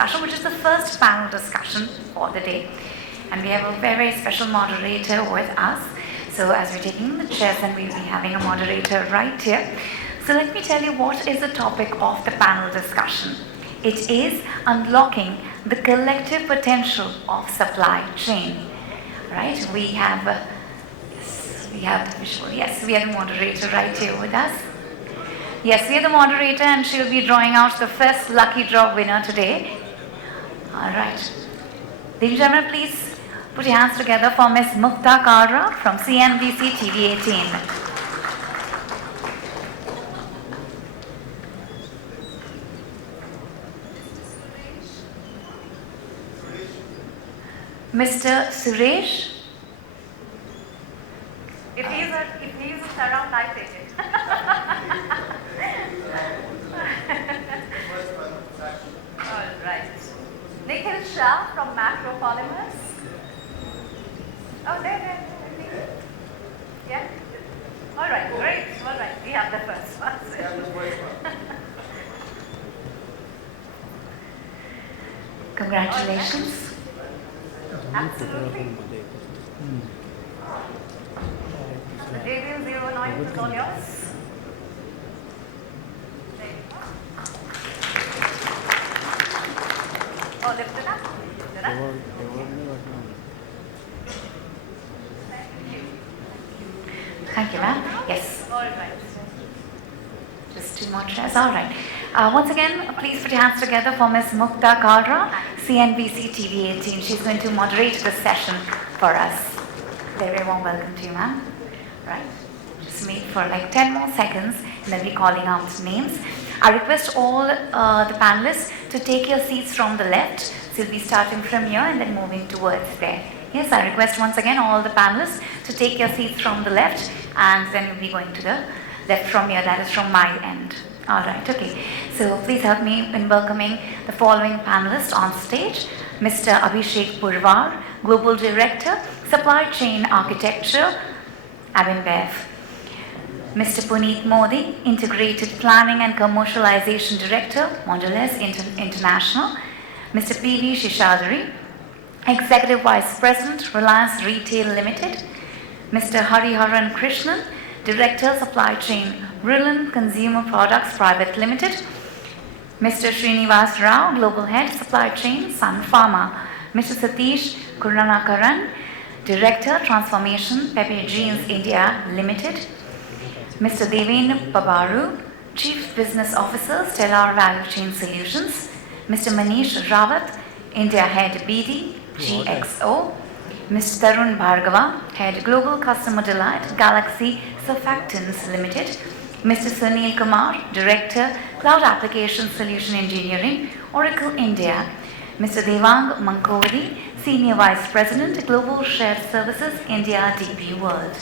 discussion, which is the first panel discussion for the day. And we have a very special moderator with us. So as we're taking the chairs, then we'll be having a moderator right here. So let me tell you what is the topic of the panel discussion. It is unlocking the collective potential of supply chain. Right? We have the moderator right here with us. Yes, we are the moderator, and she'll be drawing out the first lucky draw winner today. All right. Ladies and gentlemen, please put your hands together for Miss Mugdha Kalra from CNBC TV 18. Mr. Suresh? If he's a surround, I take it. All right. Nikhil Shah from Macro Polymers. Oh, there. Yeah? All right, great. All right, we have the first one. Congratulations. Absolutely. The Deven 09 is all yours. There you go. Oh, lift it up. Lift it up. Thank you, ma'am. Yes. All right. Just two more chairs. All right. Once again, please put your hands together for Ms. Mugdha Kalra, CNBC TV 18. She's going to moderate the session for us. Very warm welcome to you, ma'am. Right? Just wait for like 10 more seconds and then we'll be calling out names. I request all the panelists to take your seats from the left. So you'll be starting from here and then moving towards there. Yes, I request once again all the panelists to take your seats from the left and then you'll be going to the left from here. That is from my end. All right, okay. So please help me in welcoming the following panelists on stage. Mr. Abhishek Purwar, Global Director, Supply Chain Architecture, AbInBev. Mr. Punit Modi, Integrated Planning and Commercialization Director, Mondelēz International. Mr. Pepe Sheshadri, Executive Vice President, Reliance Retail Limited. Mr. Hariharan Krishnan, Director, Supply Chain, Brillon Consumer Products Private Limited. Mr. Sreenivas, Global Head, Supply Chain, Sun Pharma. Mr. Satish, Karunakaran, Director, Transformation, Pepe Jeans India Limited. Mr. Deven, Pabaru, Chief Business Officer, Stellar Value Chain Solutions. Mr. Manish, Rawat, India Head BD, GXO. Mr. Tarun, Bhargava, Head Global Customer Delight, Galaxy Surfactants Limited. Mr. Sunil Kumar, Director, Cloud Application Solution Engineering, Oracle India. Mr. Devang Mankovadi, Senior Vice President, Global Shared Services, India DP World.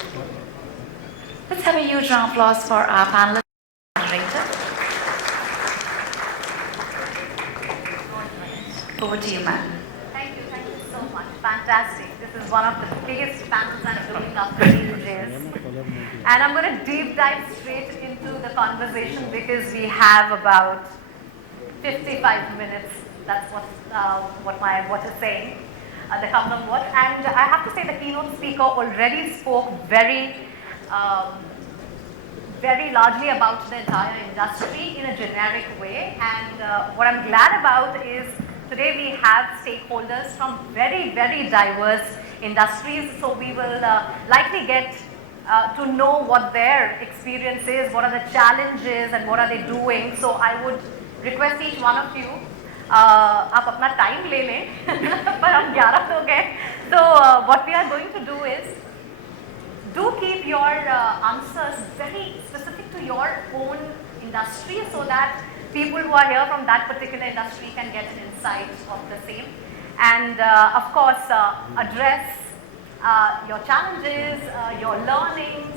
Let's have a huge round of applause for our panelist moderator. Over to you, ma'am. Thank you so much. Fantastic. This is one of the biggest panels I'm doing after these days. And I'm going to deep dive straight into the conversation because we have about 55 minutes. That's what my watch is saying, the countdown watch. And I have to say the keynote speaker already spoke very largely about the entire industry in a generic way. And what I'm glad about is today we have stakeholders from very, very diverse industries. So we will likely get to know what their experience is, what are the challenges and what are they doing. So I would request each one of you, आप अपना time ले लें, पर हम 11 हो गए. So what we are going to do is, do keep your answers very specific to your own industry so that people who are here from that particular industry can get an insight of the same. And of course, address your challenges, your learnings,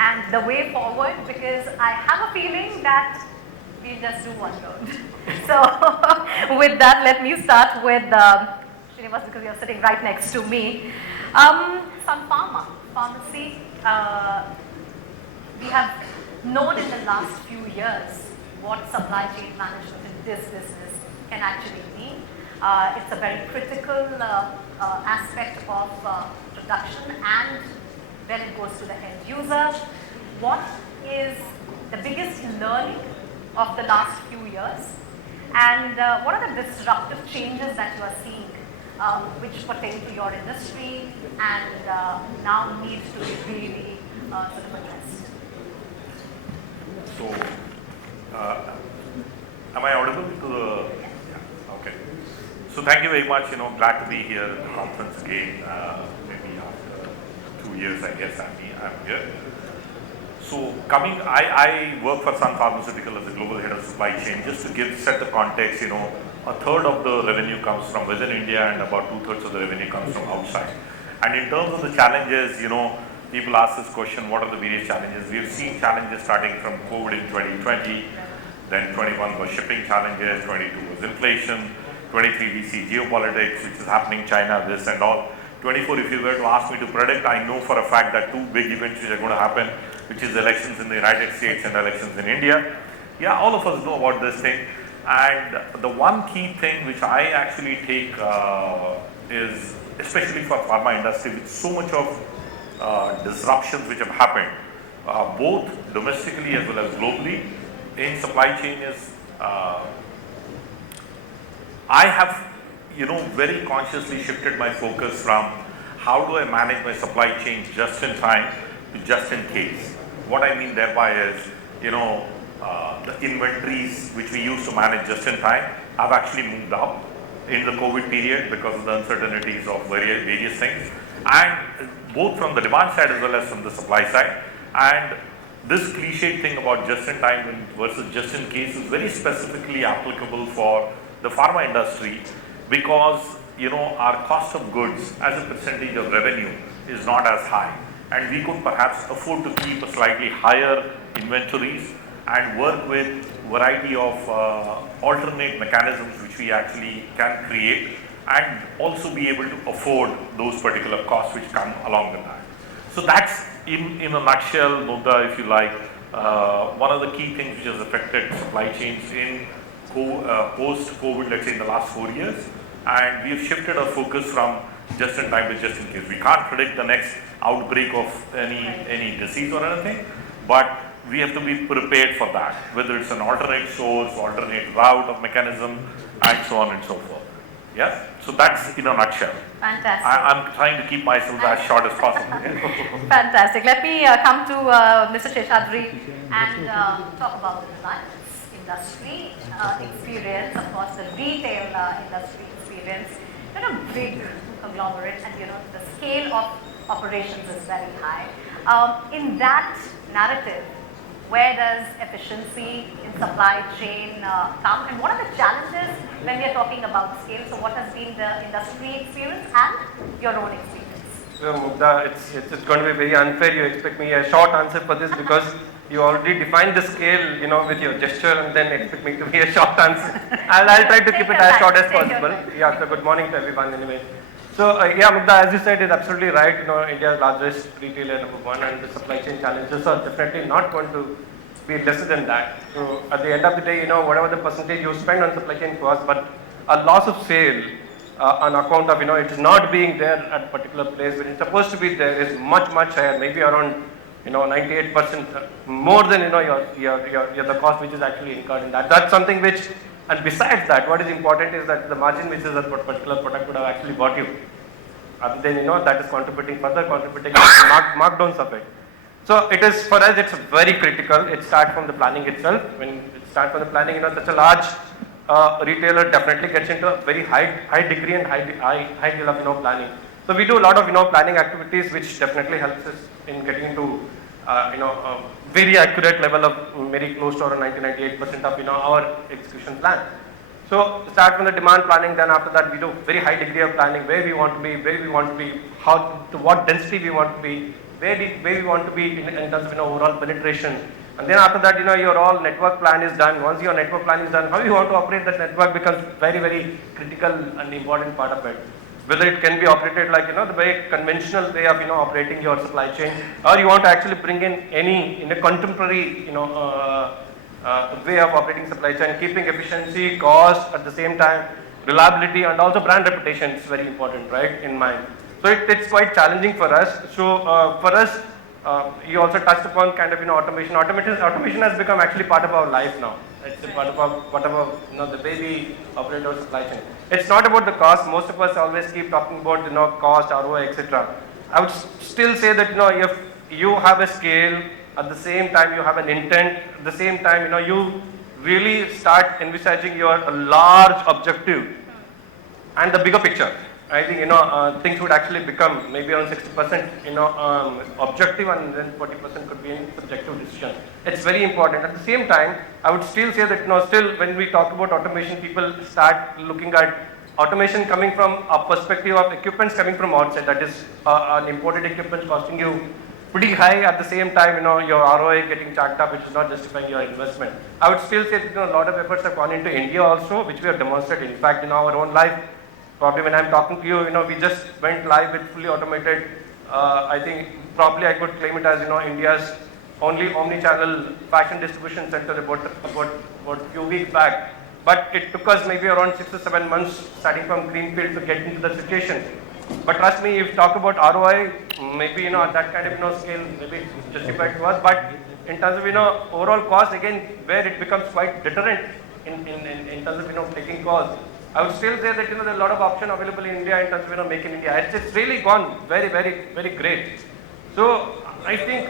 and the way forward, because I have a feeling that we'll just do one round. So with that, let me start with Sreenivas, because you're sitting right next to me. Sun Pharma, pharmacy. We have known in the last few years what supply chain management in this business can actually mean. It's a very critical aspect of production and when it goes to the end user. What is the biggest learning of the last few years? And what are the disruptive changes that you are seeing which pertain to your industry and now need to be really sort of addressed? So, am I audible to the? Yeah, okay. So thank you very much. Glad to be here at the conference again. Maybe after 2 years, I guess I'm here. So I work for Sun Pharmaceutical as the global head of supply chain. Just to set the context, a third of the revenue comes from within India and about 2/3 of the revenue comes from outside. And in terms of the challenges, people ask this question, what are the various challenges? We've seen challenges starting from COVID in 2020, then 21 was shipping challenges, 22 was inflation, 23 we see geopolitics, which is happening, China, this and all. 24, if you were to ask me to predict, I know for a fact that 2 big events which are going to happen, which is elections in the United States and elections in India. Yeah, all of us know about this thing. And the one key thing which I actually take is, especially for pharma industry, with so much of disruptions which have happened, both domestically as well as globally in supply chain is, I have very consciously shifted my focus from how do I manage my supply chain just in time to just in case. What I mean thereby is, the inventories which we used to manage just in time have actually moved up in the COVID period because of the uncertainties of various things, and both from the demand side as well as from the supply side. And this cliched thing about just in time versus just in case is very specifically applicable for the pharma industry, because our cost of goods as a percentage of revenue is not as high, and we could perhaps afford to keep a slightly higher inventories and work with variety of alternate mechanisms which we actually can create, and also be able to afford those particular costs which come along with that. So that's in a nutshell, Mugdha, if you like, one of the key things which has affected supply chains in post-COVID, let's say in the last 4 years. And we've shifted our focus from just in time to just in case. We can't predict the next outbreak of any disease or anything, but we have to be prepared for that, whether it's an alternate source, alternate route of mechanism, and so on and so forth. Yes? So that's in a nutshell. Fantastic. I'm trying to keep myself as short as possible. Fantastic. Let me come to Mr. Sheshadri and talk about the Reliance industry experience, of course, the retail industry experience. You're a big conglomerate, and the scale of operations is very high. In that narrative, where does efficiency in supply chain come, and what are the challenges when we are talking about scale? So what has been the industry experience and your own experience? So Mugdha, it's going to be very unfair. You expect me a short answer for this because you already defined the scale, with your gesture, and then expect me to be a short answer. I'll try to keep it as short as possible. Yeah, so good morning to everyone anyway. So Mugdha, as you said, is absolutely right. India's largest retailer, number one, and the supply chain challenges are definitely not going to be lesser than that. So at the end of the day, whatever the percentage you spend on supply chain costs, but a loss of sale on account of it is not being there at a particular place when it's supposed to be there is much higher, maybe around 98% more than your the cost which is actually incurred in that. That's something which, and besides that, what is important is that the margin which is a particular product would have actually bought you, other than that is contributing to markdowns of it. So it is, for us, it's very critical. It starts from the planning itself. When it starts from the planning, such a large retailer definitely gets into a very high degree and high deal of planning. So we do a lot of planning activities, which definitely helps us in getting into a very accurate level of very close to around 98% of our execution plan. So start from the demand planning. Then after that, we do very high degree of planning, where we want to be, how to what density we want to be, where we want to be in terms of overall penetration. And then after that, your all network plan is done. Once your network plan is done, how you want to operate that network becomes very critical and important part of it. Whether it can be operated like the very conventional way of operating your supply chain, or you want to actually bring in a contemporary way of operating supply chain, keeping efficiency, cost at the same time, reliability and also brand reputation is very important, right, in mind. So it's quite challenging for us. So for us, you also touched upon kind of, automation. Automation has become actually part of our life now. It's a part of our, whatever, the way we operate our supply chain. It's not about the cost. Most of us always keep talking about, cost, ROI, etc. I would still say that, if you have a scale, at the same time you have an intent, at the same time, you really start envisaging your large objective and the bigger picture. I think, things would actually become maybe around 60%, objective, and then 40% could be in subjective decision. It's very important. At the same time, I would still say that, still when we talk about automation, people start looking at automation coming from a perspective of equipments coming from outside. That is, an imported equipment costing you pretty high. At the same time, your ROI getting chalked up, which is not justifying your investment. I would still say that, a lot of efforts have gone into India also, which we have demonstrated. In fact, in our own life, probably when I'm talking to you, we just went live with fully automated. I think probably I could claim it as, India's only omni-channel fashion distribution center about few weeks back. But it took us maybe around 6 or 7 months starting from greenfield to get into the situation. But trust me, if you talk about ROI, maybe, at that kind of, scale, maybe it's justified to us. But in terms of, overall cost, again, where it becomes quite deterrent in terms of, taking costs. I would still say that, there are a lot of options available in India in terms of, Make in India. It's really gone very, very, very great. So I think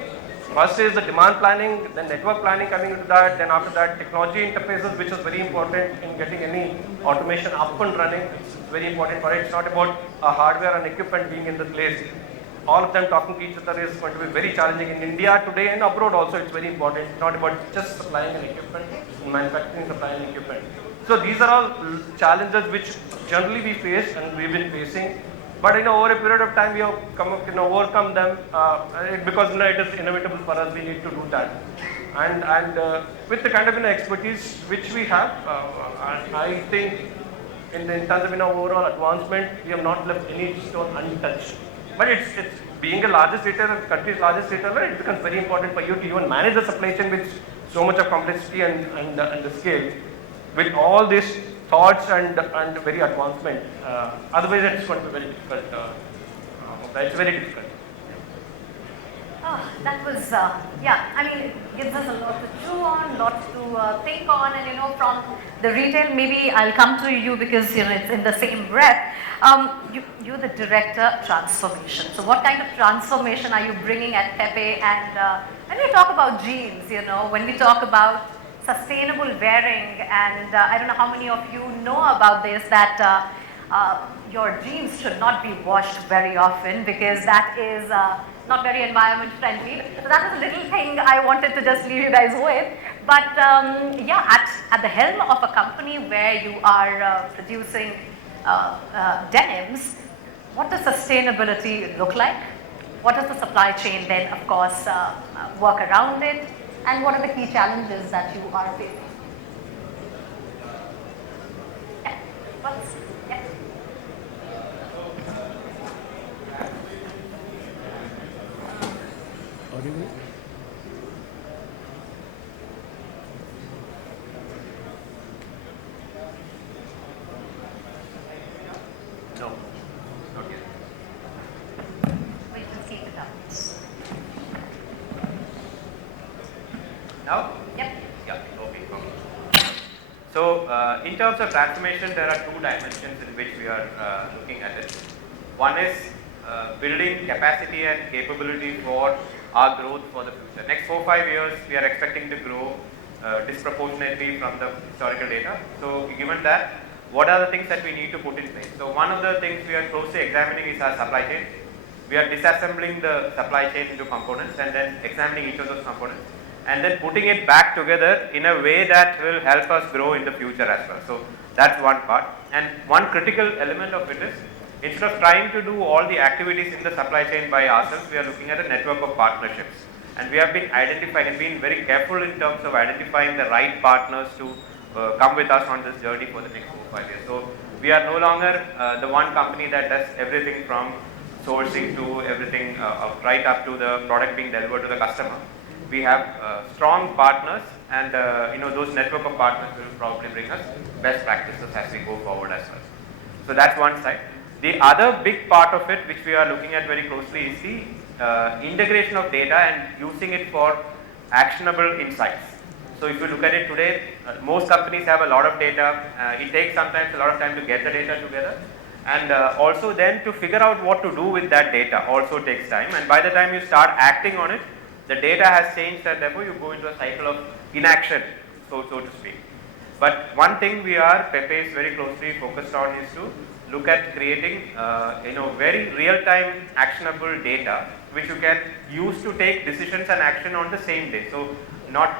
first is the demand planning, then network planning coming into that, then after that technology interfaces, which is very important in getting any automation up and running. It's very important for it. It's not about a hardware and equipment being in the place. All of them talking to each other is going to be very challenging in India today and abroad also. It's very important. It's not about just supplying an equipment, manufacturing, supplying equipment. So these are all challenges which generally we face and we've been facing. But over a period of time we have come up, overcome them because it is inevitable for us. We need to do that. And with the kind of expertise which we have, I think in terms of overall advancement, we have not left any stone untouched. But it's being the largest retailer, country's largest retailer, it becomes very important for you to even manage the supply chain with so much of complexity and the scale. With all these thoughts and very advancement, otherwise it's going to be very difficult. It's very difficult. Oh, that was, I mean, it gives us a lot to chew on, lots to think on, and from the retail, maybe I'll come to you because, it's in the same breath. You're the director transformation. So what kind of transformation are you bringing at Pepe? And when we talk about jeans, when we talk about sustainable wearing, and I don't know how many of you know about this, that your jeans should not be washed very often because that is not very environment friendly. So that was a little thing I wanted to just leave you guys with. But at the helm of a company where you are producing denims, what does sustainability look like? What does the supply chain then, of course, work around it? And what are the key challenges that you are facing? No. Okay. We'll just keep it up. Now? Yep. Yeah, okay. So, in terms of transformation, there are two dimensions in which we are looking at it. One is building capacity and capability for our growth for the future. Next 4-5 years, we are expecting to grow disproportionately from the historical data. So, given that, what are the things that we need to put in place? So, one of the things we are closely examining is our supply chain. We are disassembling the supply chain into components and then examining each of those components, and then putting it back together in a way that will help us grow in the future as well. So that's one part. And one critical element of it is, instead of trying to do all the activities in the supply chain by ourselves, we are looking at a network of partnerships. And we have been identifying and being very careful in terms of identifying the right partners to come with us on this journey for the next 4-5 years. So we are no longer the one company that does everything from sourcing to everything right up to the product being delivered to the customer. we have strong partners, and those network of partners will probably bring us best practices as we go forward as well. So that's one side. The other big part of it, which we are looking at very closely, is the integration of data and using it for actionable insights. So if you look at it today, most companies have a lot of data. It takes sometimes a lot of time to get the data together, and also then to figure out what to do with that data also takes time. And by the time you start acting on it, the data has changed, and therefore you go into a cycle of inaction, so to speak. But one thing Pepe is very closely focused on is to look at creating very real-time actionable data which you can use to take decisions and action on the same day. So not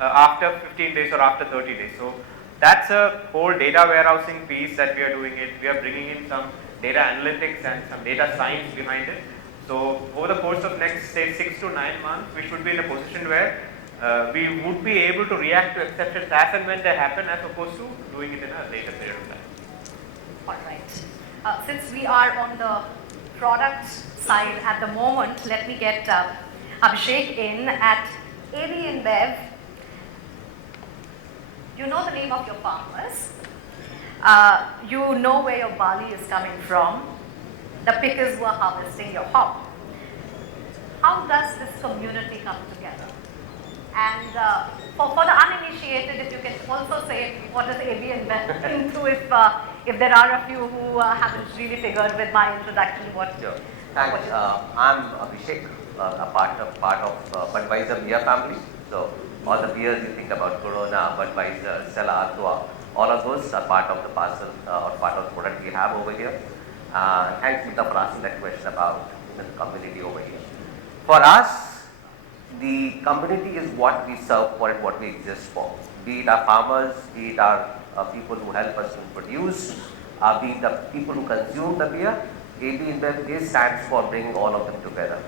after 15 days or after 30 days. So that's a whole data warehousing piece that we are doing it. We are bringing in some data analytics and some data science behind it. So over the course of next say 6 to 9 months, we should be in a position where we would be able to react to exceptions as and when they happen, as opposed to doing it in a later period of time. All right. Since we are on the product side at the moment, let me get Abhishek in at AbInBev. You know the name of your farmers. You know where your barley is coming from. The pickers who are harvesting your hop. How does this community come together? And for the uninitiated, if you can also say what does AbInBev into if there are a few who haven't really figured with my introduction what. Sure. Thanks. I'm Abhishek, a part of Budweiser beer family. So all the beers you think about, Corona, Budweiser, Stella Artois, all of those are part of the parcel or part of the product we have over here. Thanks, Mugdha, for asking that question about the community over here. For us, the community is what we serve for and what we exist for. Be it our farmers, be it our people who help us to produce, be it the people who consume the beer. AbInBev stands for bringing all of them together.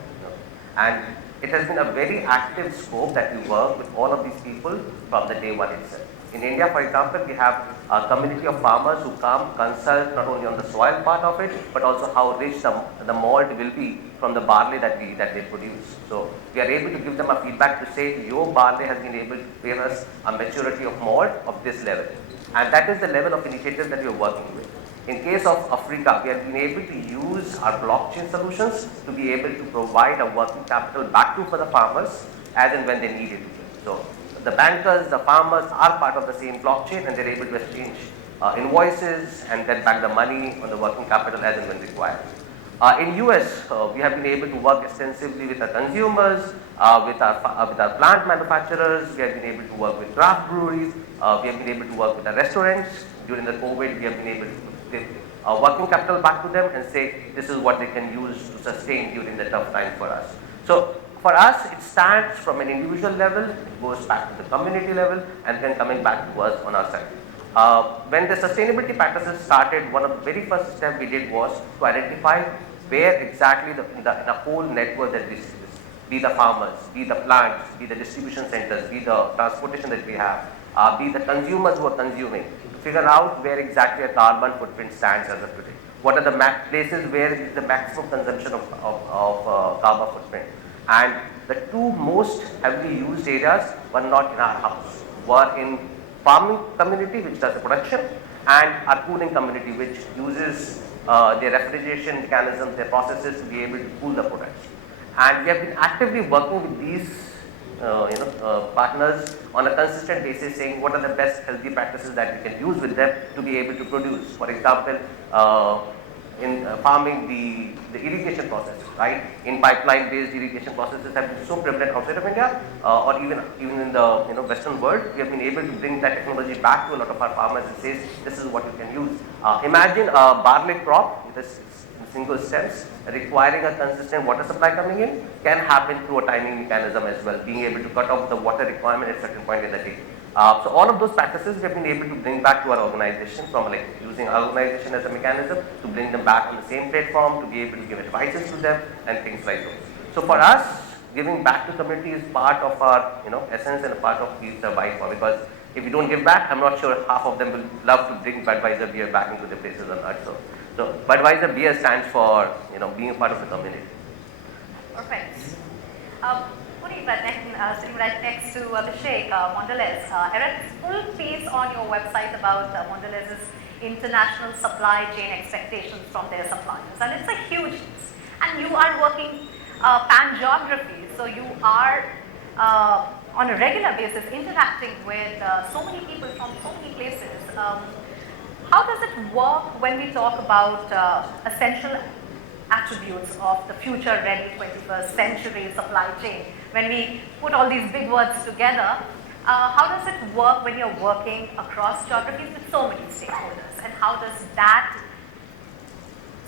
And it has been a very active scope that we work with all of these people from the day one itself. In India, for example, we have a community of farmers who come consult not only on the soil part of it, but also how rich the malt will be from the barley that they produce. So we are able to give them a feedback to say your barley has been able to give us a maturity of malt of this level, and that is the level of initiatives that we are working with. In case of Africa, we have been able to use our blockchain solutions to be able to provide a working capital back to for the farmers as and when they need it. So the bankers, the farmers are part of the same blockchain, and they're able to exchange invoices and get back the money on the working capital as and when required. In US, we have been able to work extensively with our consumers, with our plant manufacturers. We have been able to work with craft breweries. We have been able to work with the restaurants. During the COVID, we have been able to give working capital back to them and say this is what they can use to sustain during the tough time for us. So for us, it stands from an individual level, it goes back to the community level, and then coming back to us on our side. When the sustainability practices started, one of the very first steps we did was to identify where exactly in the whole network that we see, be the farmers, be the plants, be the distribution centers, be the transportation that we have, be the consumers who are consuming, to figure out where exactly a carbon footprint stands as of today. What are the places where is the maximum consumption of carbon footprint? And the two most heavily used areas were not in our house, were in farming community, which does the production, and our cooling community, which uses their refrigeration mechanisms, their processes to be able to cool the products. And we have been actively working with these partners on a consistent basis, saying what are the best healthy practices that we can use with them to be able to produce. For example, in farming, the irrigation process, right? In pipeline-based irrigation processes have been so prevalent outside of India, or even in the Western world. We have been able to bring that technology back to a lot of our farmers and says this is what you can use. Imagine a barley crop with a single stems requiring a consistent water supply coming in can happen through a timing mechanism as well, being able to cut off the water requirement at a certain point in the day. So all of those practices we have been able to bring back to our organization, from like using our organization as a mechanism to bring them back on the same platform, to be able to give advices to them and things like those. So for us, giving back to community is part of our essence and a part of we survive for, because if we don't give back, I'm not sure half of them will love to bring Budweiser beer back into the places on earth. So Budweiser beer stands for being a part of the community. Perfect. Punit, sitting right next to Abhishek, Mondelēz. I read this full piece on your website about Mondelēz's international supply chain expectations from their suppliers, and it's a huge list. And you are working pan-geography, so you are on a regular basis interacting with so many people from so many places. How does it work when we talk about essential attributes of the future-ready 21st century supply chain? When we put all these big words together, how does it work when you're working across geographies with so many stakeholders? And how does that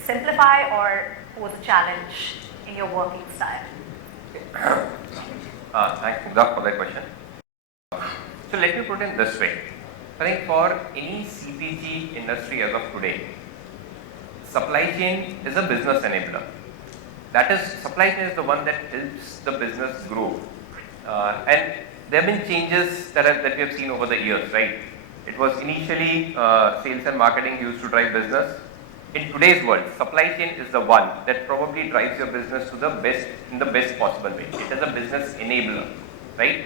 simplify or pose a challenge in your working style? Thanks, Mugdha, for that question. So let me put it this way. I think for any CPG industry as of today, supply chain is a business enabler. That is, supply chain is the one that helps the business grow. And there have been changes that we have seen over the years, right? It was initially sales and marketing used to drive business. In today's world, supply chain is the one that probably drives your business to the best, in the best possible way. It is a business enabler, right?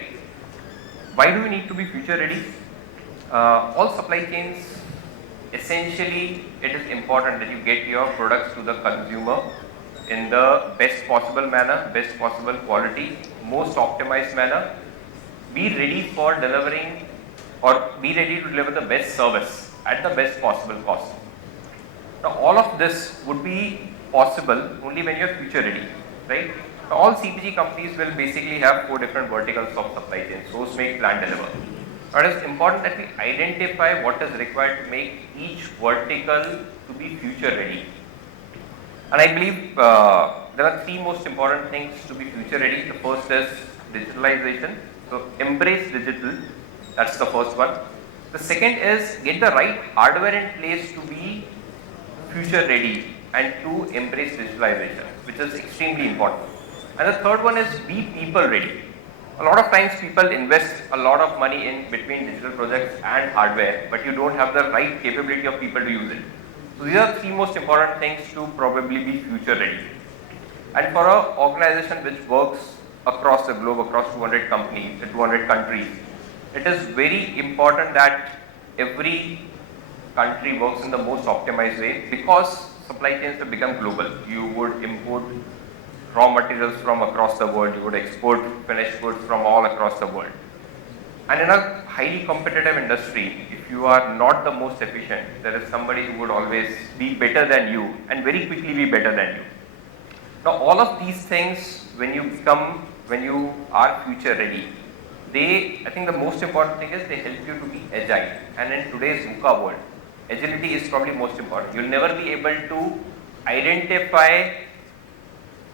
Why do we need to be future ready? All supply chains, essentially, it is important that you get your products to the consumer in the best possible manner, best possible quality, most optimized manner. Be ready for delivering, or be ready to deliver the best service at the best possible cost. Now, all of this would be possible only when you are future ready, right? Now, all CPG companies will basically have 4 different verticals of supply chain: source, make, plan, deliver. Now, it is important that we identify what is required to make each vertical to be future ready. And I believe there are 3 most important things to be future ready. The first is digitalization. So, embrace digital. That's the first one. The second is get the right hardware in place to be future ready and to embrace digitalization, which is extremely important. And the third one is be people ready. A lot of times people invest a lot of money in between digital projects and hardware, but you don't have the right capability of people to use it. So these are 3 most important things to probably be future ready. And for an organization which works across the globe, across 200 companies, 200 countries, it is very important that every country works in the most optimized way, because supply chains have become global. You would import raw materials from across the world, you would export finished goods from all across the world. And in a highly competitive industry, if you are not the most efficient, there is somebody who would always be better than you and very quickly be better than you. Now, all of these things, when you are future ready, I think the most important thing is they help you to be agile. And in today's VUCA world, agility is probably most important. You'll never be able to identify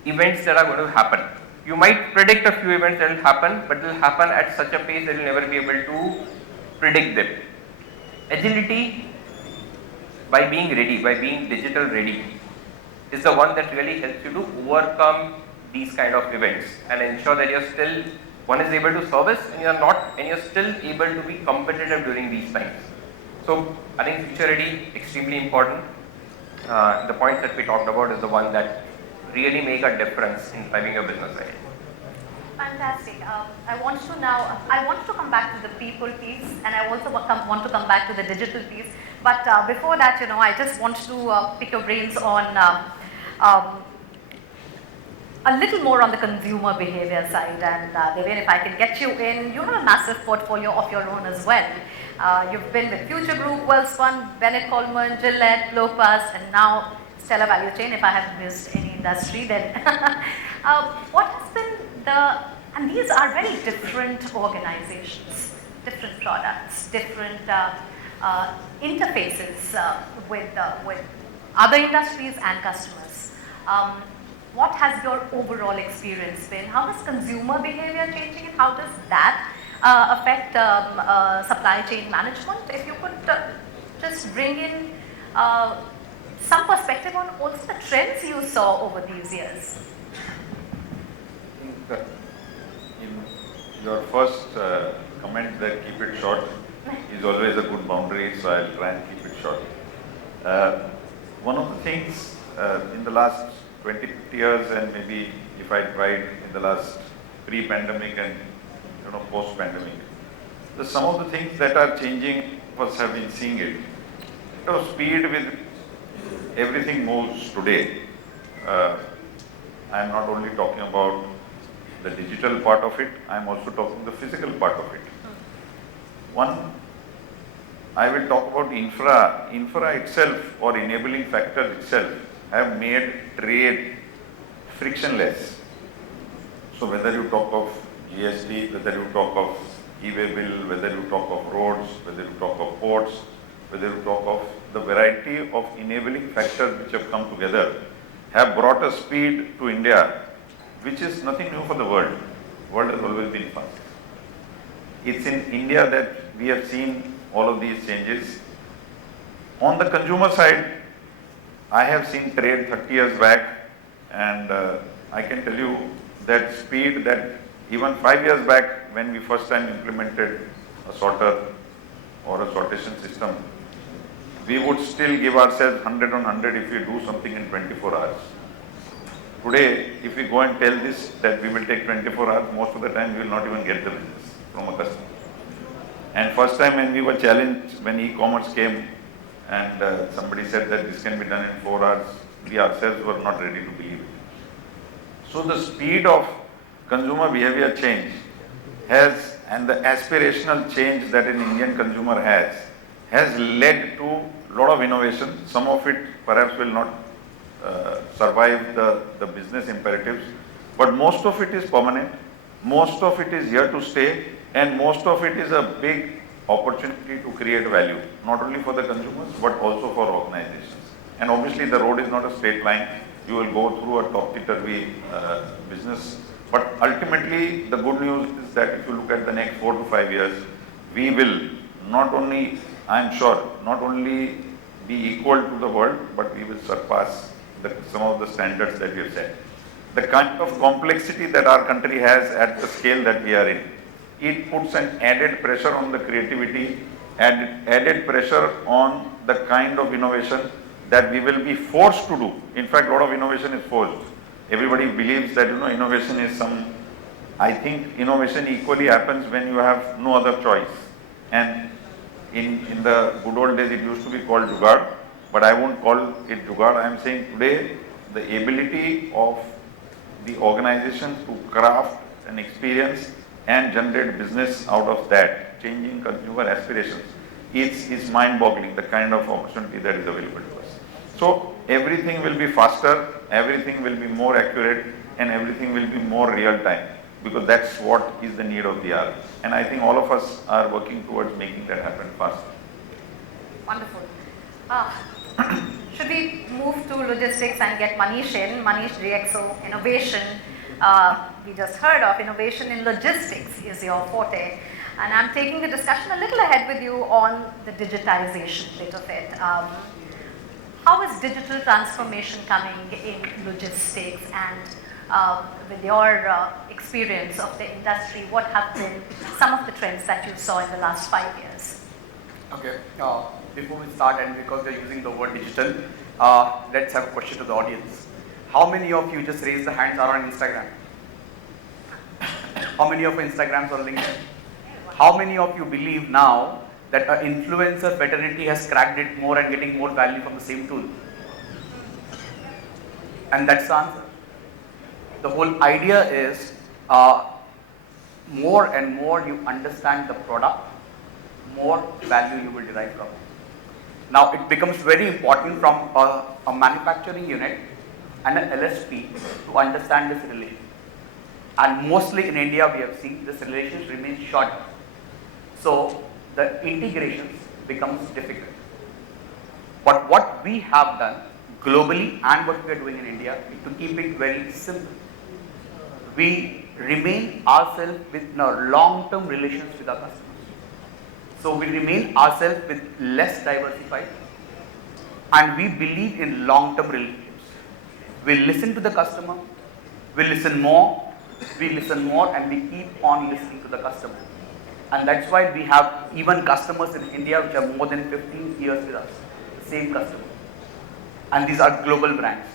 events that are going to happen. You might predict a few events that will happen, but they will happen at such a pace that you'll never be able to predict them. Agility, by being ready, by being digital ready, is the one that really helps you to overcome these kind of events and ensure that you're still, one is able to service and you're still able to be competitive during these times. So I think future ready, extremely important. The points that we talked about is the one that really make a difference in driving your business ahead. Fantastic. I want to come back to the people piece, and I also want to come back to the digital piece. But before that, I just want to pick your brains on a little more on the consumer behavior side. And Deven, if I can get you in, you have a massive portfolio of your own as well. You've been with Future Group, Wellspun, Bennett Coleman, Gillette, Lopas, and now Stellar Value Chain. If I have missed any industry, then what has been and these are very different organizations, different products, different interfaces with other industries and customers. What has your overall experience been? How is consumer behavior changing, and how does that affect supply chain management? If you could just bring in some perspective on also the trends you saw over these years. I think your first comment that keep it short is always a good boundary, so I'll try and keep it short. One of the things in the last 20-50 years, and maybe if I tried in the last pre-pandemic and post-pandemic. So some of the things that are changing, us have been seeing it. Speed with everything moves today. I am not only talking about the digital part of it, I am also talking the physical part of it. One, I will talk about infra. Infra itself or enabling factors itself have made trade frictionless. So whether you talk of GST, whether you talk of e-way bill, whether you talk of roads, whether you talk of ports, whether you talk of the variety of enabling factors which have come together, have brought a speed to India which is nothing new for the world. The world has always been fast. It's in India that we have seen all of these changes. On the consumer side, I have seen trade 30 years back, and I can tell you that speed that even 5 years back when we first time implemented a sorter or a sortation system, we would still give ourselves 100 on 100 if we do something in 24 hours. Today, if we go and tell this that we will take 24 hours, most of the time we will not even get the business from a customer. And first time when we were challenged, when e-commerce came and somebody said that this can be done in 4 hours, we ourselves were not ready to believe it. So the speed of consumer behavior change has, and the aspirational change that an Indian consumer has led to a lot of innovation. Some of it perhaps will not survive the business imperatives, but most of it is permanent, most of it is here to stay, and most of it is a big opportunity to create value, not only for the consumers but also for organizations. And obviously the road is not a straight line. You will go through a topsy-turvy business, but ultimately the good news is that if you look at the next 4 to 5 years, we will not only, I am sure, not only be equal to the world, but we will surpass some of the standards that we have set. The kind of complexity that our country has at the scale that we are in, it puts an added pressure on the creativity and added pressure on the kind of innovation that we will be forced to do. In fact, a lot of innovation is forced. Everybody believes that innovation is some, I think innovation equally happens when you have no other choice. And in the good old days it used to be called jugaad, but I won't call it jugaad. I am saying today the ability of the organization to craft an experience and generate business out of that, changing consumer aspirations, is mind-boggling, the kind of opportunity that is available to us. So everything will be faster, everything will be more accurate, and everything will be more real-time, because that's what is the need of the hour. And I think all of us are working towards making that happen faster. Wonderful. Should we move to logistics and get Manish in? Manish, GXO, innovation. We just heard of innovation in logistics is your forte. And I'm taking the discussion a little ahead with you on the digitization bit of it. How is digital transformation coming in logistics, and with your experience of the industry, what have been some of the trends that you saw in the last 5 years? Okay, before we start, and because we're using the word digital, let's have a question to the audience. How many of you, just raise the hands, are on Instagram? How many of you Instagrams or LinkedIn? How many of you believe now that an influencer fraternity has cracked it more and getting more value from the same tool? And that's the answer. The whole idea is more and more you understand the product, more value you will derive from it. Now it becomes very important from a manufacturing unit and an LSP to understand this relation. And mostly in India we have seen this relation remains short. So the integrations becomes difficult. But what we have done globally and what we are doing in India is to keep it very simple. We remain ourselves with long-term relations with our customers. So we remain ourselves with less diversified, and we believe in long-term relationships. We listen to the customer, we listen more, and we keep on listening to the customer. And that's why we have even customers in India which are more than 15 years with us, the same customer. And these are global brands.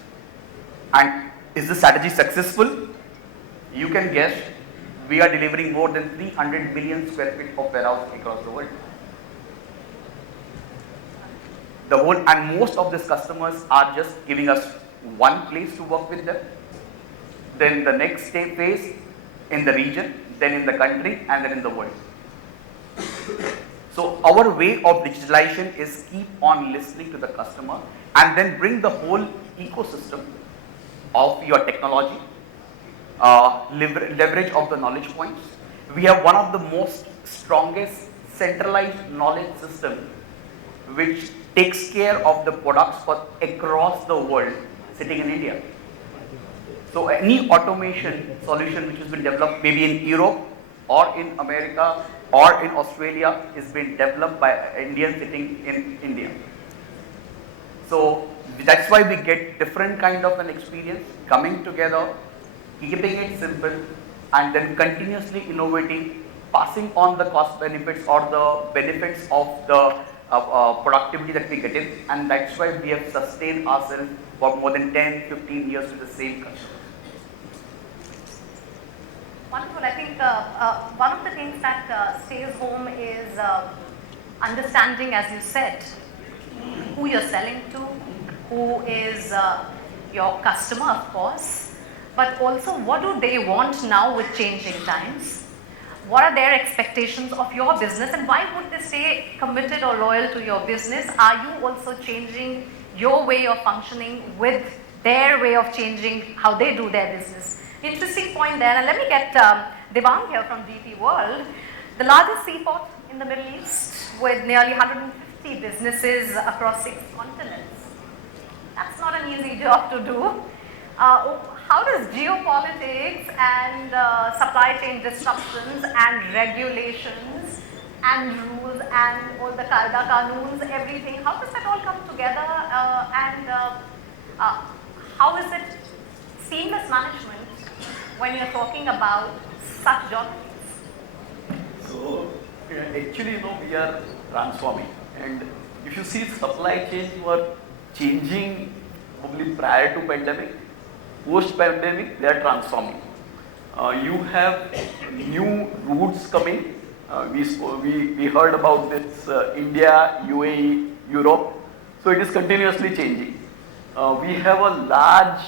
And is the strategy successful? You can guess we are delivering more than 300 million square feet of warehouse across the world. And most of these customers are just giving us one place to work with them, then the next phase in the region, then in the country, and then in the world. So our way of digitalization is keep on listening to the customer and then bring the whole ecosystem of your technology, leverage of the knowledge points. We have one of the most strongest centralized knowledge system which takes care of the products for across the world sitting in India. So any automation solution which has been developed maybe in Europe or in America or in Australia is being developed by Indians sitting in India. So that's why we get different kind of an experience coming together, keeping it simple, and then continuously innovating, passing on the cost benefits or the benefits of the productivity that we get in, and that's why we have sustained ourselves for more than 10-15 years with the same customer. Wonderful. I think one of the things that stays home is understanding, as you said, who you're selling to, who is your customer, of course, but also what do they want now with changing times? What are their expectations of your business, and why would they stay committed or loyal to your business? Are you also changing your way of functioning with their way of changing how they do their business? Interesting point there. And let me get Deven here from DP World, the largest seaport in the Middle East with nearly 150 businesses across 6 continents. That's not an easy job to do. How does geopolitics and supply chain disruptions and regulations and rules and all the Kaida Kanuns, everything, how does that all come together and how is it seamless management when you're talking about such geographies? So actually, we are transforming, and if you see supply chains were changing probably prior to pandemic. Post-pandemic, they are transforming. You have new routes coming. We heard about this India, UAE, Europe. So it is continuously changing. We have a large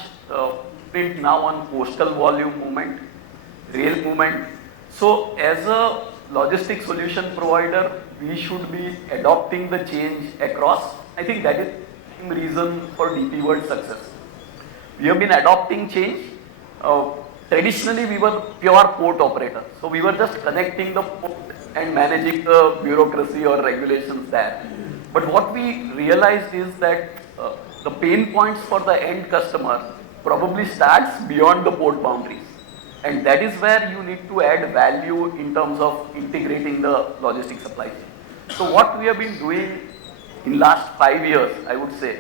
print now on coastal volume movement, rail movement. So as a logistics solution provider, we should be adopting the change across. I think that is the reason for DP World's success. We have been adopting change. Traditionally, we were pure port operator. So we were just connecting the port and managing the bureaucracy or regulations there. But what we realized is that the pain points for the end customer probably starts beyond the port boundaries. And that is where you need to add value in terms of integrating the logistics supply chain. So what we have been doing in last 5 years, I would say,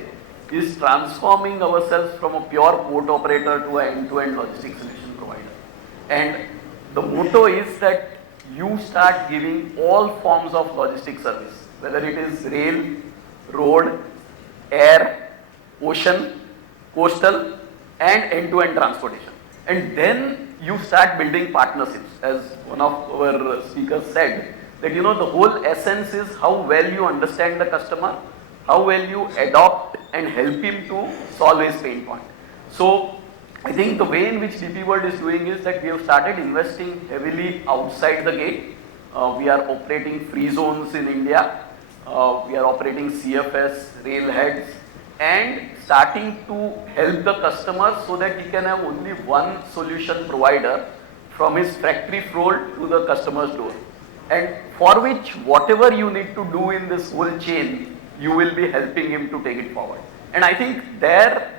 is transforming ourselves from a pure port operator to an end-to-end logistics solution provider. And the motto is that you start giving all forms of logistics service, whether it is rail, road, air, ocean, coastal, and end-to-end transportation. And then you start building partnerships, as one of our speakers said, that the whole essence is how well you understand the customer, how well you adopt and help him to solve his pain point. So I think the way in which DP World is doing is that we have started investing heavily outside the gate. We are operating free zones in India. We are operating CFS, railheads, and starting to help the customer so that he can have only one solution provider from his factory floor to the customer's door. And for which whatever you need to do in this whole chain, you will be helping him to take it forward. And I think there,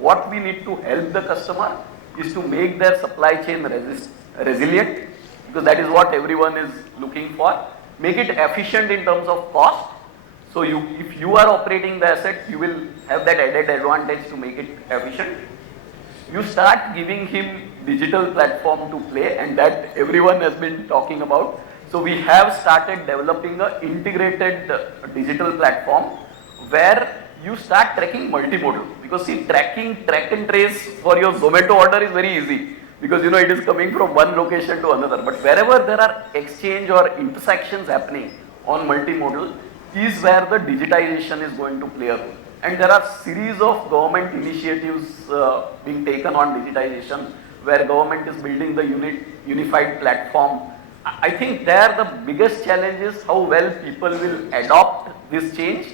what we need to help the customer is to make their supply chain resilient, because that is what everyone is looking for. Make it efficient in terms of cost. So if you are operating the asset, you will have that added advantage to make it efficient. You start giving him digital platform to play, and that everyone has been talking about. So we have started developing an integrated digital platform where you start tracking multimodal. Because see, tracking track and trace for your Zomato order is very easy. because it is coming from one location to another. But wherever there are exchange or intersections happening on multimodal is where the digitization is going to play a role. And there are series of government initiatives being taken on digitization, where government is building the unified platform. I think there the biggest challenge is how well people will adopt this change